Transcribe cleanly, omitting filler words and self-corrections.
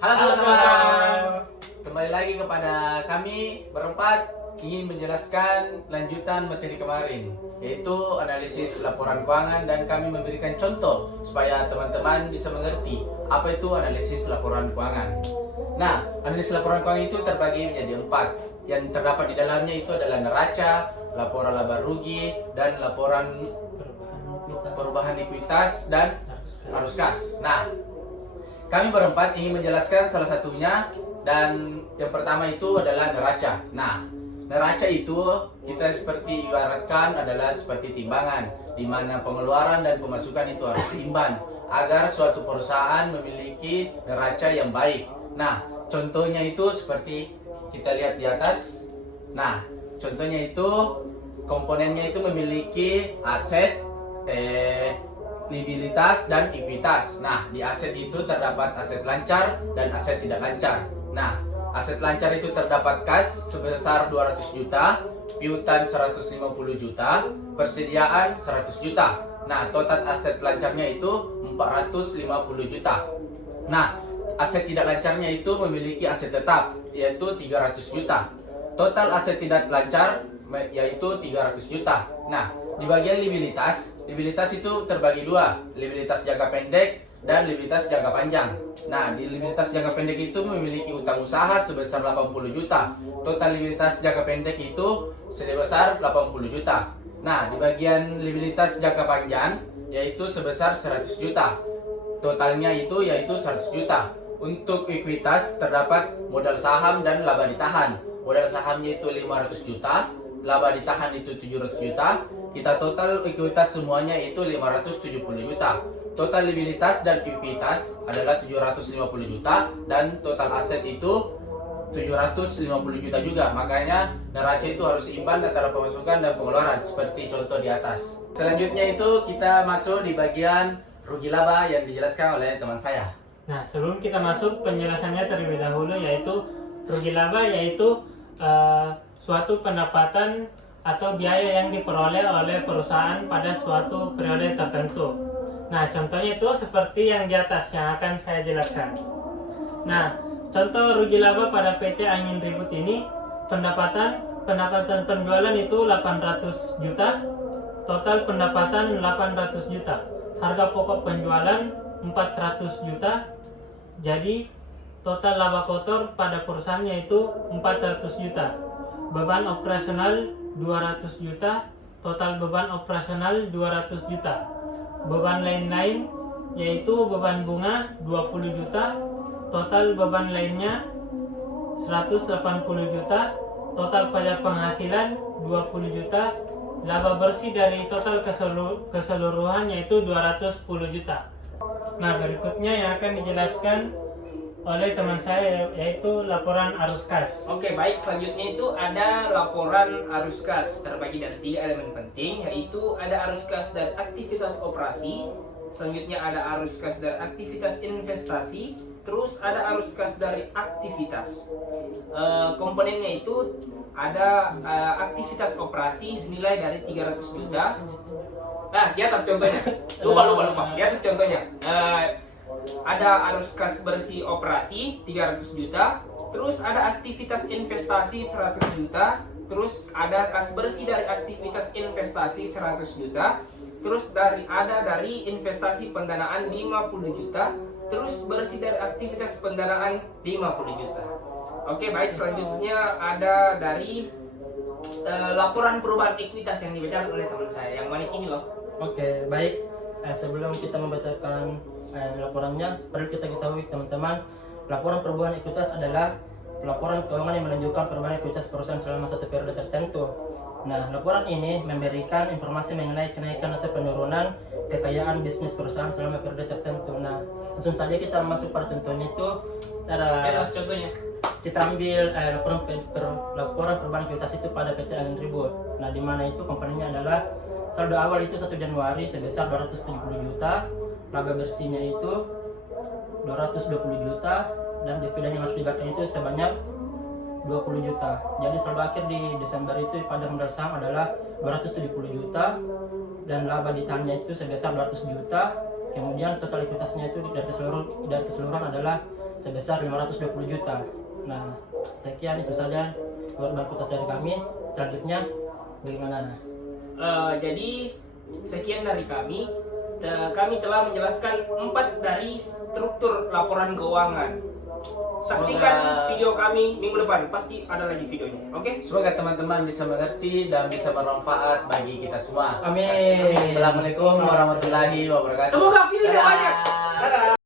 Halo Halo teman-teman, kembali lagi kepada kami berempat ingin menjelaskan lanjutan materi kemarin, yaitu analisis laporan keuangan, dan kami memberikan contoh supaya teman-teman bisa mengerti apa itu analisis laporan keuangan. Nah, analisis laporan keuangan itu terbagi menjadi 4. Yang terdapat di dalamnya itu adalah neraca, laporan laba rugi, dan laporan perubahan likuiditas dan arus kas. Nah, kami berempat ingin menjelaskan salah satunya, dan yang pertama itu adalah neraca. Nah, neraca itu kita seperti ibaratkan adalah seperti timbangan, di mana pengeluaran dan pemasukan itu harus seimbang agar suatu perusahaan memiliki neraca yang baik. Nah, contohnya itu seperti kita lihat di atas. Nah, contohnya itu komponennya itu memiliki aset, liabilitas dan ekuitas. Nah, di aset itu terdapat aset lancar dan aset tidak lancar. Nah, aset lancar itu terdapat kas sebesar 200 juta, piutang 150 juta, persediaan 100 juta. Nah, total aset lancarnya itu 450 juta. Nah, aset tidak lancarnya itu memiliki aset tetap, yaitu 300 juta. Total aset tidak lancar yaitu 300 juta. Nah, di bagian liabilitas itu terbagi dua, liabilitas jangka pendek dan liabilitas jangka panjang. Nah, di liabilitas jangka pendek itu memiliki utang usaha sebesar 80 juta. Total liabilitas jangka pendek itu sebesar 80 juta. Nah, di bagian liabilitas jangka panjang yaitu sebesar 100 juta. Totalnya itu yaitu 100 juta. Untuk ekuitas terdapat modal saham dan laba ditahan. Modal sahamnya itu 500 juta, laba ditahan itu 700 juta. Kita total ekuitas semuanya itu 570 juta. Total liabilitas dan ekuitas adalah 750 juta, dan total aset itu 750 juta juga. Makanya neraca itu harus seimbang antara pemasukan dan pengeluaran seperti contoh di atas. Selanjutnya itu kita masuk di bagian rugi laba yang dijelaskan oleh teman saya. Nah, sebelum kita masuk penjelasannya terlebih dahulu, yaitu rugi laba yaitu suatu pendapatan atau biaya yang diperoleh oleh perusahaan pada suatu periode tertentu. Nah, contohnya itu seperti yang di atas yang akan saya jelaskan. Nah, contoh rugi laba pada PT Angin Ribut ini, pendapatan penjualan itu 800 juta, total pendapatan 800 juta, harga pokok penjualan 400 juta, jadi total laba kotor pada perusahaannya itu 400 juta. Beban operasional 200 juta, total beban operasional 200 juta. Beban lain-lain yaitu beban bunga 20 juta, total beban lainnya 180 juta, total pajak penghasilan 20 juta, laba bersih dari total keseluruhan yaitu 210 juta. Nah, berikutnya yang akan dijelaskan oleh teman saya yaitu laporan arus kas. Oke, baik. Selanjutnya itu ada laporan arus kas, terbagi dari 3 elemen penting, yaitu ada arus kas dari aktivitas operasi, selanjutnya ada arus kas dari aktivitas investasi, terus ada arus kas dari aktivitas. Komponennya itu ada aktivitas operasi senilai dari 300 juta. Nah, di atas contohnya. Lupa. Di atas contohnya. Ada arus kas bersih operasi 300 juta, terus ada aktivitas investasi 100 juta, terus ada kas bersih dari aktivitas investasi 100 juta, terus dari investasi pendanaan 50 juta, terus bersih dari aktivitas pendanaan 50 juta. Oke, baik. Selanjutnya ada dari laporan perubahan ekuitas yang dibacakan oleh teman saya yang manis ini loh. Oke, baik. Sebelum kita membacakan laporannya, perlu kita ketahui teman-teman, laporan perubahan ekuitas adalah laporan keuangan yang menunjukkan perubahan ekuitas perusahaan selama satu periode tertentu. Nah, laporan ini memberikan informasi mengenai kenaikan atau penurunan kekayaan bisnis perusahaan selama periode tertentu. Nah, langsung saja kita masuk pada contohnya itu. Contohnya Kita ambil laporan perubahan ekuitas itu pada PT Angin Ribut. Nah, di mana itu komponennya adalah saldo awal itu 1 Januari sebesar 270 juta, laba bersihnya itu 220 juta, dan dividen yang harus dibayarkan itu sebanyak 20 juta. Jadi saldo akhir di Desember itu pada modal saham adalah 270 juta, dan laba ditahannya itu sebesar 200 juta. Kemudian total ekuitasnya itu dari keseluruhan adalah sebesar 520 juta. Nah, sekian itu saja korban kutas dari kami. Selanjutnya bagaimana? Jadi sekian dari kami. Kami telah menjelaskan 4 dari struktur laporan keuangan. Saksikan video kami minggu depan, pasti ada lagi videonya. Oke? Semoga teman-teman bisa mengerti dan bisa bermanfaat bagi kita semua. Amin. Assalamualaikum warahmatullahi wabarakatuh. Semoga videonya Dadah. banyak. Dadah.